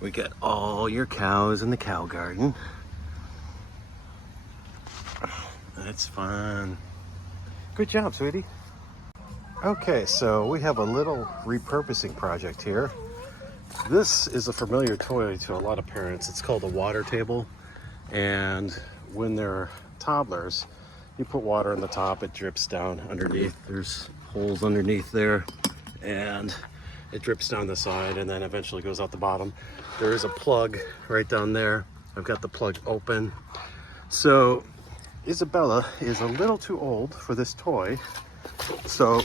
We got all your cows in the cow garden. That's fun. Good job, sweetie. Okay, so we have a little repurposing project here. This is a familiar toy to a lot of parents. It's called a water table. And when they're toddlers, you put water in the top, it drips down underneath. There's holes underneath there, and it drips down the side and then eventually goes out the bottom. There is a plug right down there. I've got the plug open. So Isabella is a little too old for this toy. So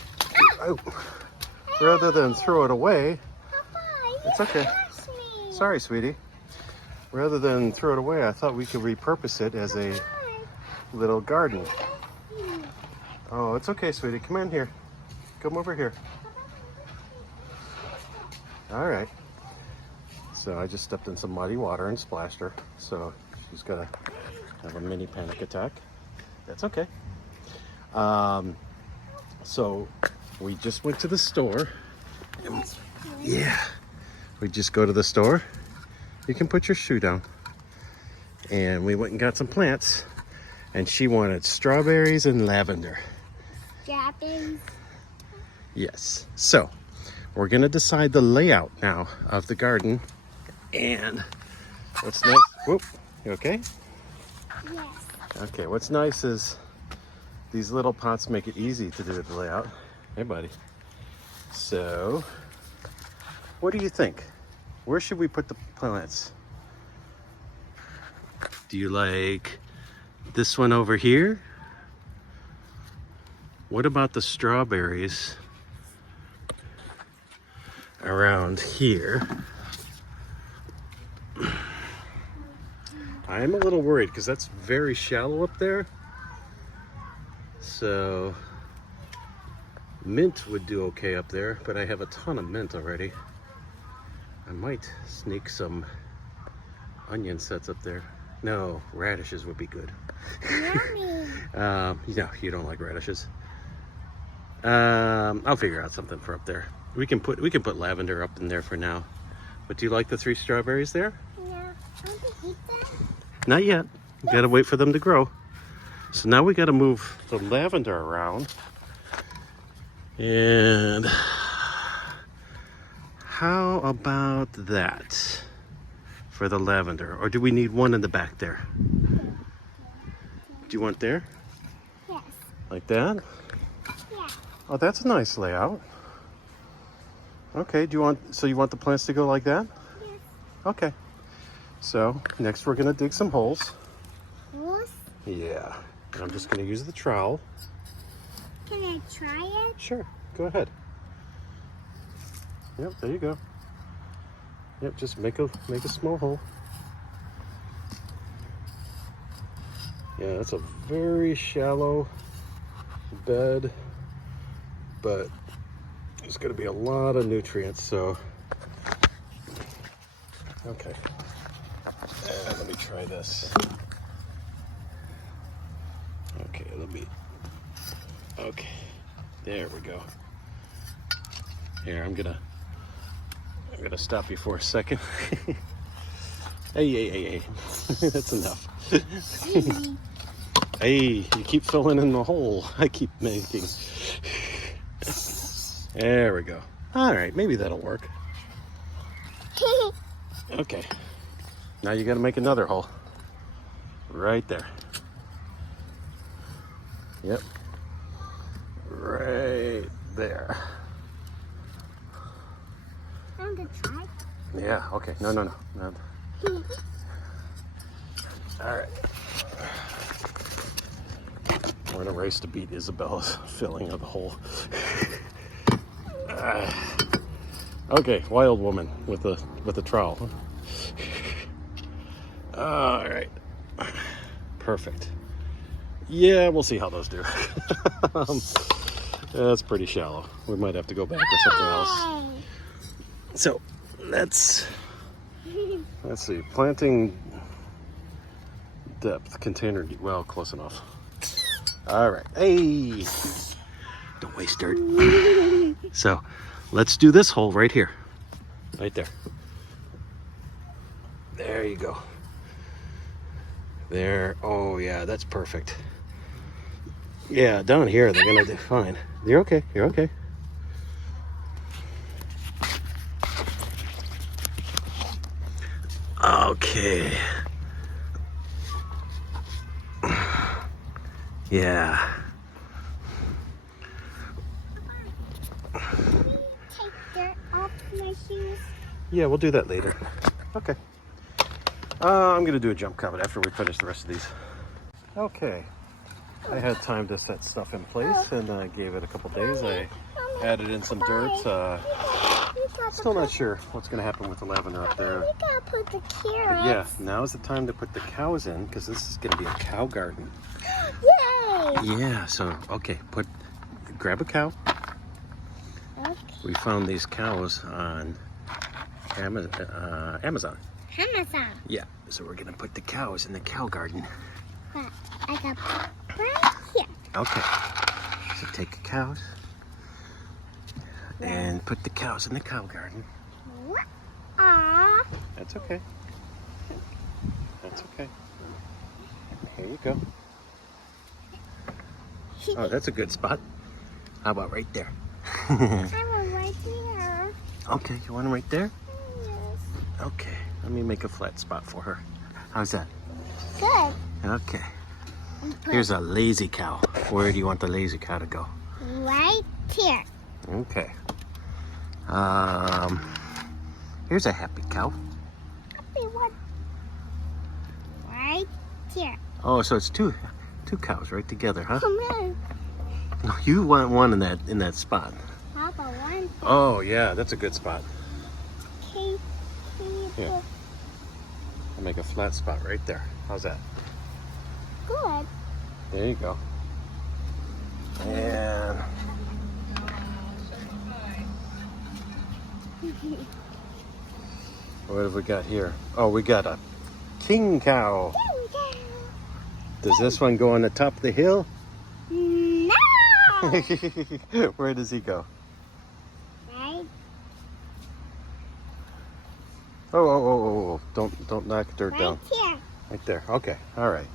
rather than throw it away, it's okay. Sorry, sweetie. Rather than throw it away, I thought we could repurpose it as a little garden. Oh, it's okay, sweetie. Come in here. Come over here. All right. So I just stepped in some muddy water and splashed her. So she's gonna have a mini panic attack. That's okay. So we just went to the store. And, yeah. We just go to the store. You can put your shoe down. And we went and got some plants. And she wanted strawberries and lavender. Strawberries? Yes. So we're gonna decide the layout now of the garden. And what's nice, whoop, you okay? Yes. Okay, what's nice is these little pots make it easy to do the layout. Hey, buddy. So, what do you think? Where should we put the plants? Do you like this one over here? What about the strawberries around here? I'm a little worried because that's very shallow up there. So mint would do okay up there, but I have a ton of mint already. I might sneak some onion sets up there. No, radishes would be good. Yummy. No, you don't like radishes. I'll figure out something for up there. We can put lavender up in there for now. But do you like the 3 strawberries there? Yeah. I want to eat that. Not yet. You gotta wait for them to grow. So now we gotta move the lavender around. And how about that for the lavender? Or do we need one in the back there? Do you want there? Yes. Like that? Yeah. Oh, that's a nice layout. Okay, you want the plants to go like that? Yes. Okay. So next we're gonna dig some holes. Holes? Yeah. And I'm just gonna use the trowel. Can I try it? Sure, go ahead. Yep, there you go. Yep, just make a small hole. Yeah, that's a very shallow bed, but there's gonna be a lot of nutrients, so. Okay, and let me try this. Okay, there we go. Here, I'm gonna stop you for a second. Hey. That's enough. Hey, you keep filling in the hole I keep making. There we go. All right, maybe that'll work. Okay, now you gotta make another hole. Right there. Yep. Right there. I want to try. Yeah, okay. No. All right. We're in a race to beat Isabella's filling of the hole. Okay, wild woman with the trowel. All right. Perfect. Yeah, we'll see how those do. That's pretty shallow. We might have to go back to something else. So let's see. Planting depth, container, well, close enough. All right. Hey, don't waste dirt. So let's do this hole right here. Right there. There you go. There. Oh, yeah, that's perfect. Yeah, down here, they're going to do fine. You're okay. You're okay. Okay. Yeah. Take dirt off my shoes. Yeah, we'll do that later. Okay. I'm going to do a jump cut after we finish the rest of these. Okay. I had time to set stuff in place, and I gave it a couple days. I added in some dirt. Still not sure what's going to happen with the lavender up there. We gotta put the But carrots. yeah, now's the time to put the cows in, because this is going to be a cow garden. Yay! Yeah, so, okay, grab a cow. Okay. We found these cows on Amazon. Amazon. Yeah, so we're going to put the cows in the cow garden. But I got right here. Okay, so take the cows and put the cows in the cow garden. Aww. That's okay. That's okay. Here you go. Oh, that's a good spot. How about right there? I want right here. Okay, you want them right there? Yes. Okay, let me make a flat spot for her. How's that? Good. Okay. Here's a lazy cow. Where do you want the lazy cow to go? Right here. Okay. Here's a happy cow. Happy one. Right here. Oh, so it's two cows right together, huh? Come on. No, you want one in that spot. How about one? Oh yeah, that's a good spot. Okay. Yeah. I'll make a flat spot right there. How's that? Good. There you go. And what have we got here? Oh, we got a king cow. There we go. Does this one go on the top of the hill? No. Where does he go? Right. Oh. Don't knock dirt Right down. here. Right there. Okay. All right.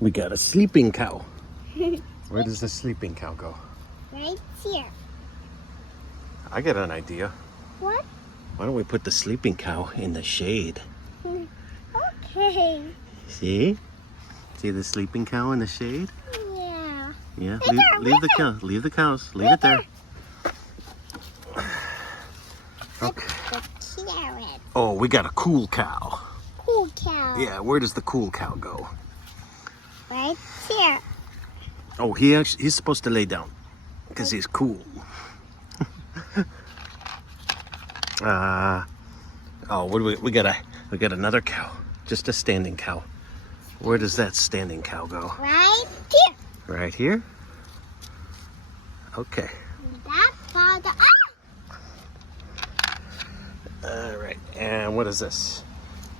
We got a sleeping cow. Where does the sleeping cow go? Right here. I got an idea. What? Why don't we put the sleeping cow in the shade? Okay. See? See the sleeping cow in the shade? Yeah. Yeah. Right there, Leave right the there. cow. Leave the cows. Leave it there. Okay. The carrot. Oh, we got a cool cow. Cool cow. Yeah. Where does the cool cow go? Right here. Oh, he's supposed to lay down because he's cool. What do we got another cow. Just a standing cow. Where does that standing cow go? Right here. Right here? Okay. That's for the All right. And what is this?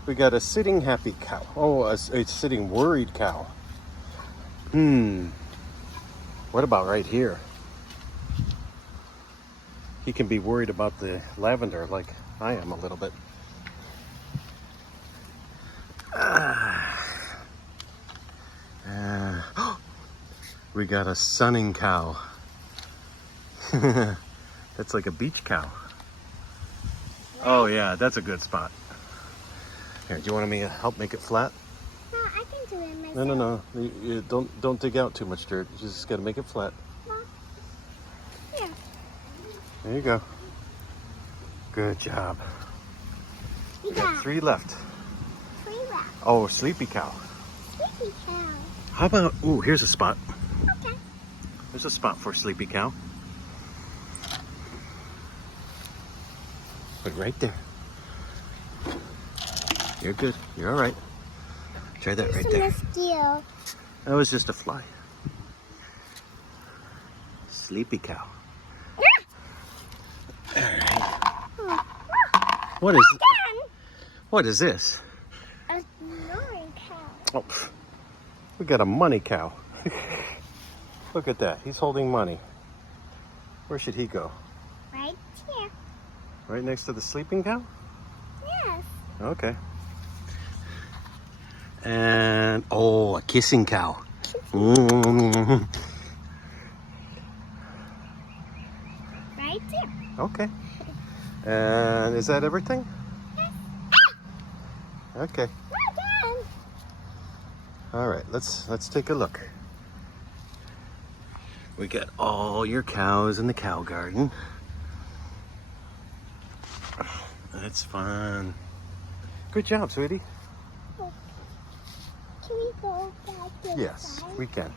We got a sitting happy cow. Oh, a sitting worried cow. What about right here? He can be worried about the lavender like I am a little bit. We got a sunning cow. That's like a beach cow. Oh yeah, that's a good spot. Here, do you want me to help make it flat? No, I can do it myself. No. You don't dig out too much dirt. You just gotta make it flat. Here. There you go. Good job. We We got got 3 left. 3 left. Oh, sleepy cow. Sleepy cow. How about, ooh, here's a spot. Okay. There's a spot for a sleepy cow. Put it right there. You're good. You're all right. Try that right There's a there. mosquito. That was just a fly. Sleepy cow. All right. What is this? A snoring cow. Oh, we got a money cow. Look at that. He's holding money. Where should he go? Right here. Right next to the sleeping cow? Okay. And, oh, a kissing cow. Mm. Right there. Okay. And is that everything? Yes. Okay. Well done. All right, let's take a look. We got all your cows in the cow garden. That's fun. Good job, sweetie. Can we go back this Yes, side? we can.